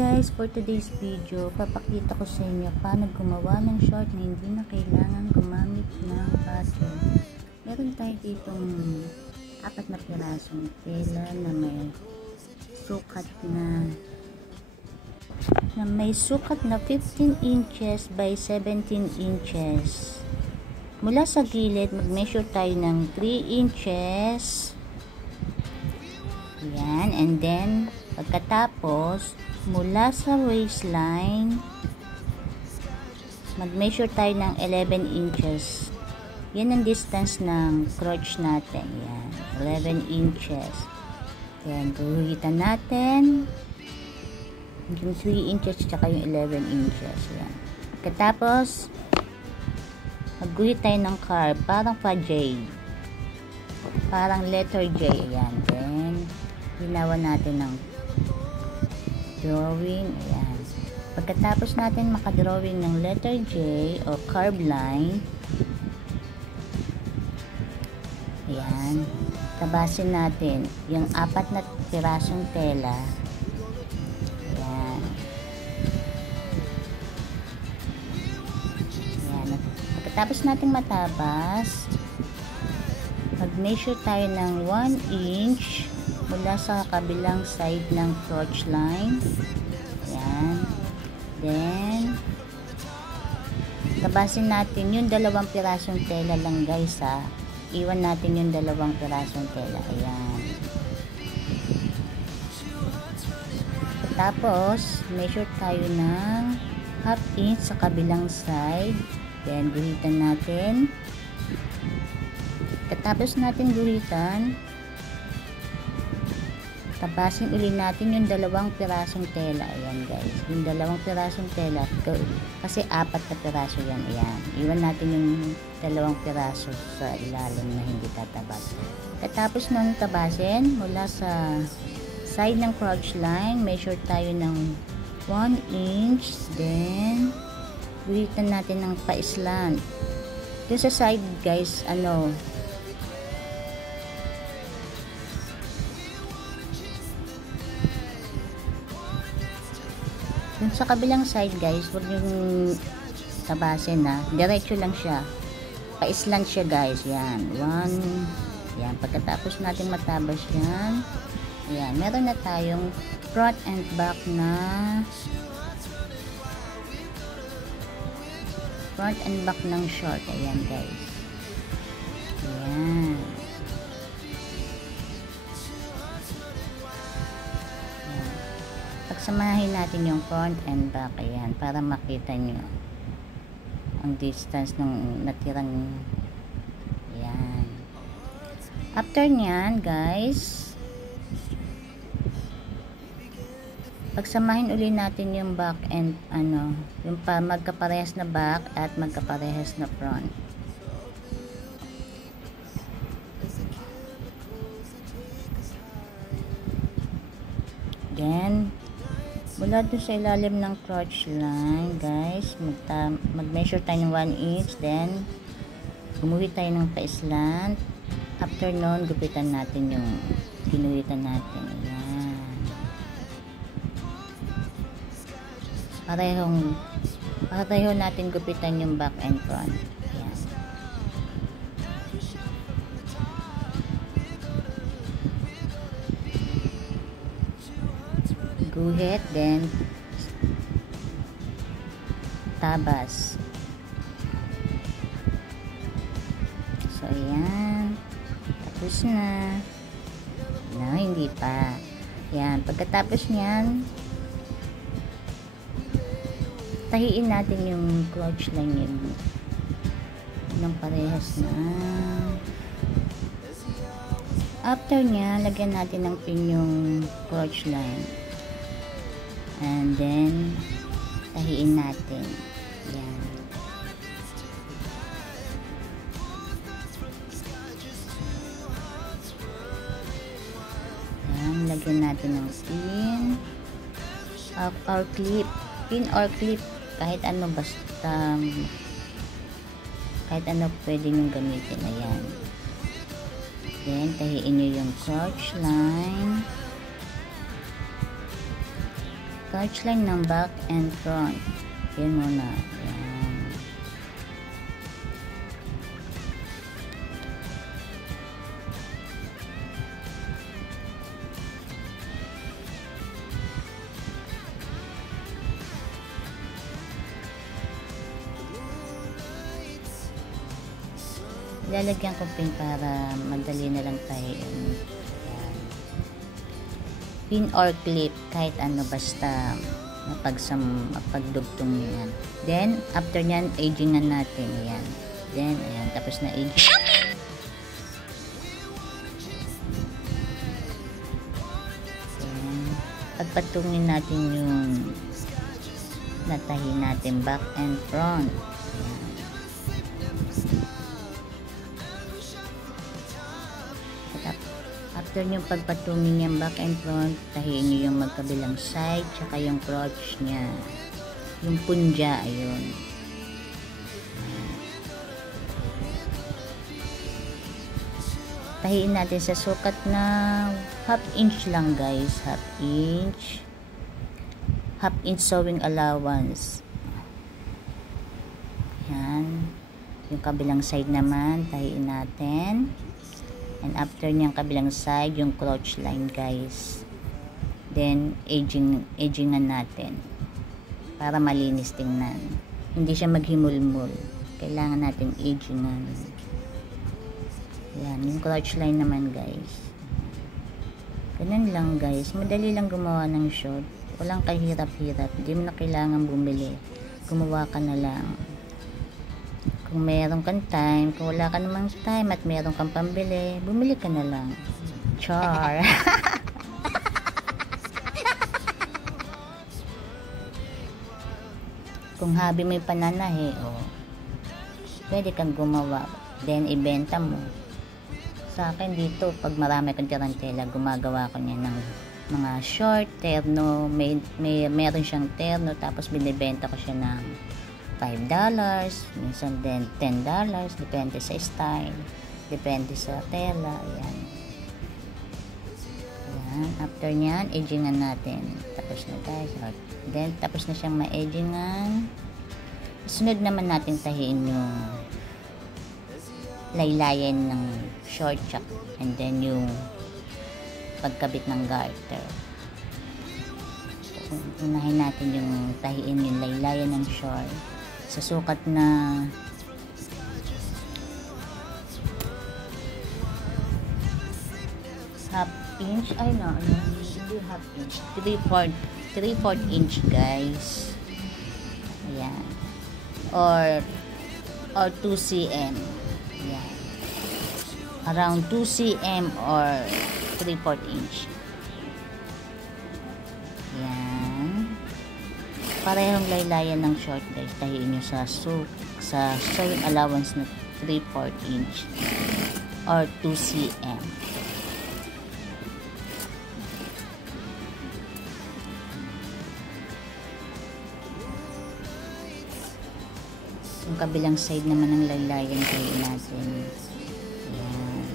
guys, for today's video, papakita ko sa inyo paano gumawa ng short na hindi na kailangan gumamit ng pattern. Meron tayo ditong 4 na pirasong tela na may sukat na 15 inches by 17 inches. Mula sa gilid, mag-measure tayo ng 3 inches. Yan, and then pagkatapos, mula sa waistline, mag-measure tayo ng 11 inches. Yan ang distance ng crotch natin. Yan, 11 inches. Yan, guhitan natin yung 3 inches tsaka yung 11 inches. Yan. Pagkatapos, mag-guhit tayo ng curve, parang pa-J. Parang letter J. Yan. Then, ginawa natin ng drawing. Ayan. Pagkatapos natin makadrawing ng letter J o curve line, ayan, tabasin natin yung 4 na pirasong tela. Ayan. Ayan. Pagkatapos natin matabas, mag-measure tayo ng 1 inch mula sa kabilang side ng crotch line. Ayan. Then, tabasin natin yung 2 pirasong tela lang guys ha. Iwan natin yung 2 pirasong tela. Ayan. Tapos, measure tayo ng 1/2 inch sa kabilang side. Then, guhitan natin. Katapos natin guhitan, tabasin uli natin yung 2 pirasong tela. Ayan guys, yung 2 pirasong tela kasi 4 na piraso yan. Ayan, iwan natin yung 2 piraso sa ilalim na hindi tatabas. Katapos nun tabasin, mula sa side ng crotch line, measure tayo ng 1 inch. Then guhitan natin ng pa-slant. Doon sa side guys, dun sa kabilang side guys, huwag yung tabasin na, diretso lang siya, pa-slant siya guys. Yan, 1, yan, pagkatapos natin matabas yan, yan, meron na tayong front and back ng short. Ayan guys, yan. Pagsamahin natin yung front and back, ayan, para makita nyo ang distance ng natirang. Ayan. After nyan guys, pagsamahin uli natin yung back and yung magkaparehas na back at magkaparehas na front. Then, mula doon sa ilalim ng crotch line guys, mag-measure tayo ng 1 inch. Then, gumuhit tayo ng pa-slant. After nun, gupitan natin yung ginuhitan natin. Ayan. Pareho natin gupitan yung back and front. Ayan. Guhit, then tabas. So ayan, tapos na. No, hindi pa. Ayan, pagkatapos nyan, tahiin natin yung crotch line yun ng parehas na. After nya, lagyan natin ng pin yung crotch line. And then, tahiin natin. Yan. Yan, lagyan natin ng pin. Or clip. Pin or clip. Kahit ano, basta kahit ano pwede nyo gamitin. Ayan. Then, tahiin nyo yung crotch line. Crotch line ng back and front. Yan muna. Yan. Lalagyan ko pin para madali na lang tayo. Yan. Pin or clip, kahit ano, basta mapagdugtong yan. Then after nyan, agingan natin. Yan. Then ayan, tapos na aging. Then pagpatungin natin yung natahi natin back and front. Ayan. After yung pagpatungin yung back and front, tahiin nyo yung magkabilang side, tsaka yung crotch nya, yung punja, ayun. Tahiin natin sa sukat na half inch lang guys, half inch sewing allowance. Yan. Yung kabilang side naman, tahiin natin. And after niyang kabilang side, yung crotch line guys. Then, agingan natin. Para malinis tingnan. Hindi siya maghimulmul. Kailangan natin agingan. Yan, yung crotch line naman guys. Ganun lang guys. Madali lang gumawa ng short. Walang kahirap-hirap. Hindi mo na kailangan bumili. Gumawa ka na lang. Kung meron kang time, kung wala ka namang time at meron kang pambili, bumili ka na lang. Char! Kung hobby mo yung pananahe, pwede kang gumawa. Then, ibenta mo. Sa akin dito, pag marami kang tarantela, gumagawa ko niya ng mga short, terno, meron siyang terno, tapos binibenta ko siya ng $5, minsan din $10, depende sa style, depende sa tela. Ayan. Ayan. After nyan, agingan natin. Tapos na guys. Then, tapos na siyang ma-agingan. Sunod naman natin tahiin yung laylayan ng short chuck, and then yung pagkabit ng garter. Unahin natin yung tahiin yung laylayan ng short sa sukat na half inch, ay no, hindi half inch, 3/4 inch guys. Ayan. Or 2 cm. Ayan. Around 2 cm or 3/4 inch. Ayan. Parehong laylayan ng short guys. Tahiin nyo sa sewing allowance na 3/4 inch or 2 cm. Yung kabilang side naman ng laylayan tahiin natin. Ayan.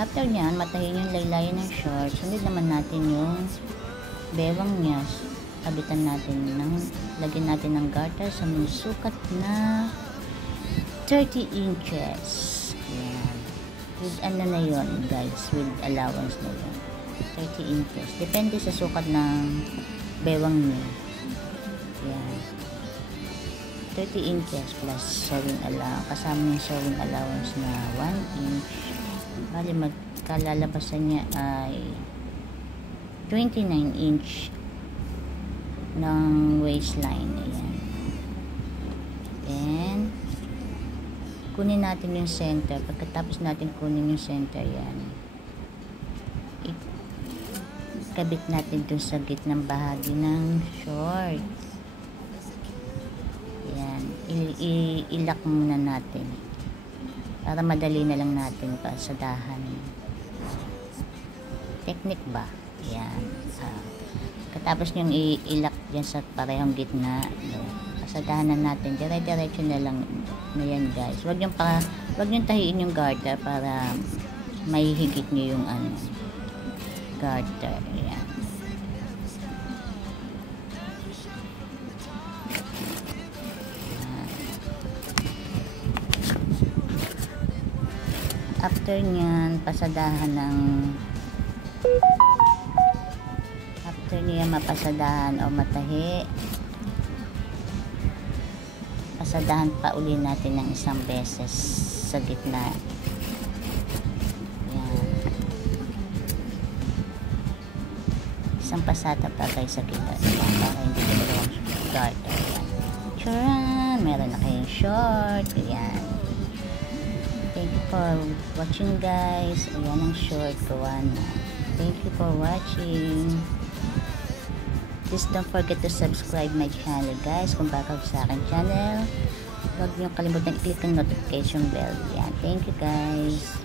After nyan, matahin yung laylayan ng short. Sunod naman natin yung bewang niya. Kabitan natin lagyan natin ng garter sa may sukat na 30 inches. Yan. With ano na yun guys, with allowance na yun. 30 inches. Depende sa sukat ng bewang niya. Yan. 30 inches plus sewing allowance. Kasama yung sewing allowance na 1 inch. Bali magkalalabasan niya ay 29 inch ng waistline. Ayan. Then kunin natin yung center. Pagkatapos natin kunin yung center, yan, ikabit natin dun sa gitnang bahagi ng short. Ayan. Ilak muna natin para madali na lang natin pasadahan. Technique ba? Ayan. Katapos nyo ilak dyan sa parehong gitna, pasadahanan natin, dire-diretso na lang na yan guys. Huwag nyo tahiin yung garter para mahihigit nyo yung garter. Ayan. After nyan, pasadahan ng niya mapasadahan o matahi, pasadahan pa uli natin ng isang beses sa gitna. Yan. Isang pasada pa kayo sa gitna. Yan, para hindi ko dalawang garter. Yan. Tcharan! Meron na kayong short. Yan. Thank you for watching guys. Ayan ang short ko. Thank you for watching. Please don't forget to subscribe my channel guys. Kung bago sa akin channel, huwag niyo kalimutan i-click ang notification bell. Yan. Thank you guys.